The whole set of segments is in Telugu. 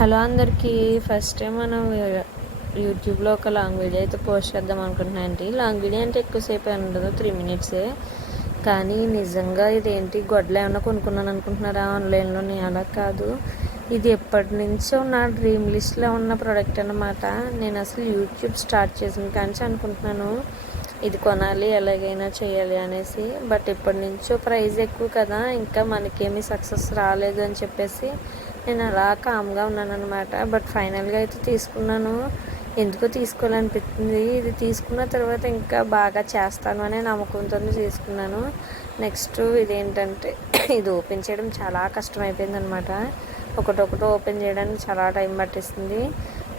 హలో అందరికీ. ఫస్ట్ టైం మనం యూట్యూబ్లో ఒక లాంగ్ వీడియో అయితే పోస్ట్ చేద్దాం అనుకుంటున్నాను అండి. లాంగ్ వీడియో అంటే ఎక్కువసేపు ఉండదు, 3 మినిట్సే. కానీ నిజంగా ఇదేంటి గొడ్డలు ఏమన్నా కొనుక్కున్నాను అనుకుంటున్నారా ఆన్లైన్లోని? అలా కాదు, ఇది ఎప్పటి నుంచో నా డ్రీమ్ లిస్ట్లో ఉన్న ప్రోడక్ట్ అన్నమాట. నేను అసలు యూట్యూబ్ స్టార్ట్ చేసిన కానీ అనుకుంటున్నాను ఇది కొనాలి, ఎలాగైనా చేయాలి అనేసి. బట్ ఇప్పటి నుంచో ప్రైస్ ఎక్కువ కదా, ఇంకా మనకేమీ సక్సెస్ రాలేదు అని చెప్పేసి నేను అలా కామ్గా ఉన్నాను అనమాట. బట్ ఫైనల్గా అయితే తీసుకున్నాను. ఎందుకో తీసుకోవాలనిపించింది. ఇది తీసుకున్న తర్వాత ఇంకా బాగా చేస్తాను అనే నమ్మకంతో తీసుకున్నాను. నెక్స్ట్ ఇదేంటంటే ఇది ఓపెన్ చేయడం చాలా కష్టం అయిపోయింది అనమాట. ఒకటొకటి ఓపెన్ చేయడానికి చాలా టైం పట్టిస్తుంది.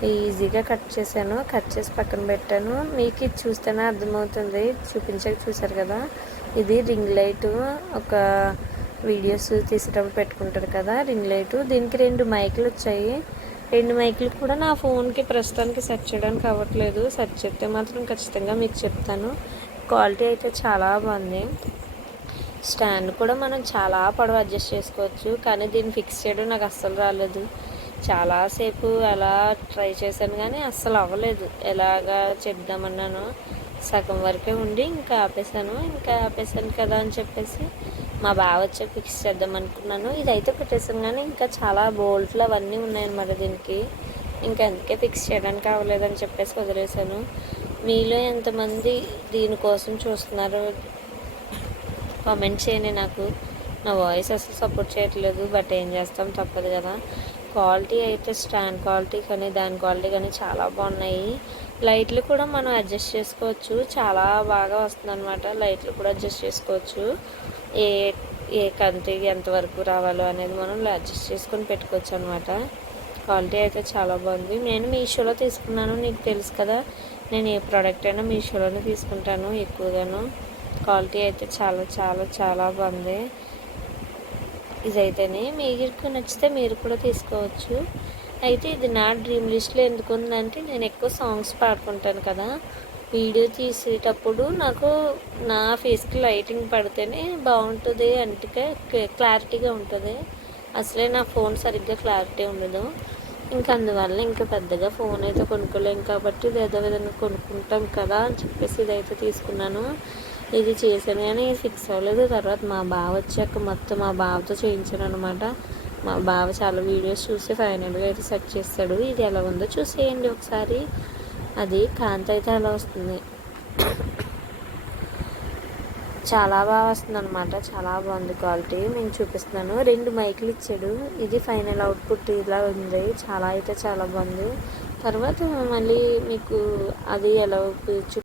ఈజీగా కట్ చేశాను, కట్ చేసి పక్కన పెట్టాను. మీకు ఇది చూస్తేనే అర్థమవుతుంది, చూసారు కదా. ఇది రింగ్ లైట్, ఒక వీడియోస్ తీసేటప్పుడు పెట్టుకుంటారు కదా రింగ్ లైట్. దీనికి 2 మైకులు వచ్చాయి. 2 మైకులు కూడా నా ఫోన్కి ప్రస్తుతానికి సెట్ చేయడానికి అవ్వట్లేదు. సెట్ చేస్తే మాత్రం ఖచ్చితంగా మీకు చెప్తాను. క్వాలిటీ అయితే చాలా బాగుంది. స్టాండ్ కూడా మనం చాలా పొడవు అడ్జస్ట్ చేసుకోవచ్చు, కానీ దీన్ని ఫిక్స్ చేయడం నాకు అస్సలు రాలేదు. చాలాసేపు అలా ట్రై చేశాను కానీ అస్సలు అవ్వలేదు. ఎలాగా చెప్దామన్నాను, సగం వరకే ఉండి ఇంకా ఆపేసాను కదా అని చెప్పేసి మా బావ వచ్చి ఫిక్స్ చేద్దాం అనుకున్నాను. ఇదైతే పెట్టేసాను కానీ ఇంకా చాలా బోల్ట్లు అవన్నీ ఉన్నాయన్నమాట దీనికి. ఇంకా అందుకే ఫిక్స్ చేయడానికి అవ్వలేదని చెప్పేసి వదిలేశాను. మీలో ఎంతమంది దీనికోసం చూస్తున్నారు కామెంట్ చేయండి. నాకు నా వాయిస్ అసలు సపోర్ట్ చేయట్లేదు, బట్ ఏం చేస్తాం, తప్పదు కదా. క్వాలిటీ అయితే స్టాండ్ క్వాలిటీ కానీ దాని క్వాలిటీ కానీ చాలా బాగున్నాయి. లైట్లు కూడా మనం అడ్జస్ట్ చేసుకోవచ్చు, చాలా బాగా వస్తుంది అనమాట. లైట్లు కూడా అడ్జస్ట్ చేసుకోవచ్చు, ఏ కంటికి ఎంతవరకు రావాలో అనేది మనం అడ్జస్ట్ చేసుకొని పెట్టుకోవచ్చు అనమాట. క్వాలిటీ అయితే చాలా బాగుంది. నేను మీషోలో తీసుకున్నాను, నీకు తెలుసు కదా నేను ఏ ప్రోడక్ట్ అయినా మీషోలోనే తీసుకుంటాను ఎక్కువగాను. క్వాలిటీ అయితే చాలా చాలా చాలా బాగుంది. ఇదైతేనే మీకు నచ్చితే మీరు కూడా తీసుకోవచ్చు. అయితే ఇది నా డ్రీమ్ లిస్ట్లో ఎందుకు ఉందంటే, నేను ఎక్కువ సాంగ్స్ పాడుకుంటాను కదా, వీడియో తీసేటప్పుడు నాకు నా ఫేస్కి లైటింగ్ పడితేనే బాగుంటుంది, అంటే క్లారిటీగా ఉంటుంది. అసలే నా ఫోన్ సరిగ్గా క్లారిటీ ఉండదు. ఇంకా అందువల్ల ఇంకా పెద్దగా ఫోన్ అయితే కొనుక్కోలేం కాబట్టి ఇది ఏదో విధంగా కొనుక్కుంటాం కదా అని చెప్పేసి ఇదైతే తీసుకున్నాను. ఇది చేశాను కానీ ఫిక్స్ అవ్వలేదు. తర్వాత మా బావ వచ్చాక మొత్తం మా బావతో చేయించాను అనమాట. మా బావ చాలా వీడియోస్ చూసి ఫైనల్గా అయితే సెట్ చేస్తాడు. ఇది ఎలా ఉందో చూసేయండి ఒకసారి. అది కాంతి అయితే అలా వస్తుంది, చాలా బాగా వస్తుంది అనమాట. చాలా బాగుంది క్వాలిటీ. నేను చూపిస్తున్నాను. 2 మైకులు ఇచ్చాడు. ఇది ఫైనల్ అవుట్పుట్ ఇలా ఉంది. చాలా అయితే చాలా బాగుంది. తర్వాత మళ్ళీ మీకు అది ఎలా